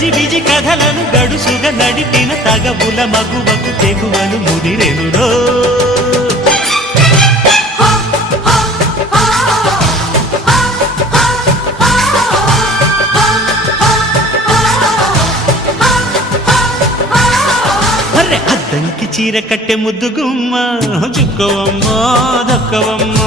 గజిబిజి కథలను గడుసుగా నడిపిన తగవుల మగువకు తెగువలు ముదిరెనురో అద్దంకి చీర కట్టె ముద్దుగుమ్మ చుక్కవమ్మ దక్కవమ్మ.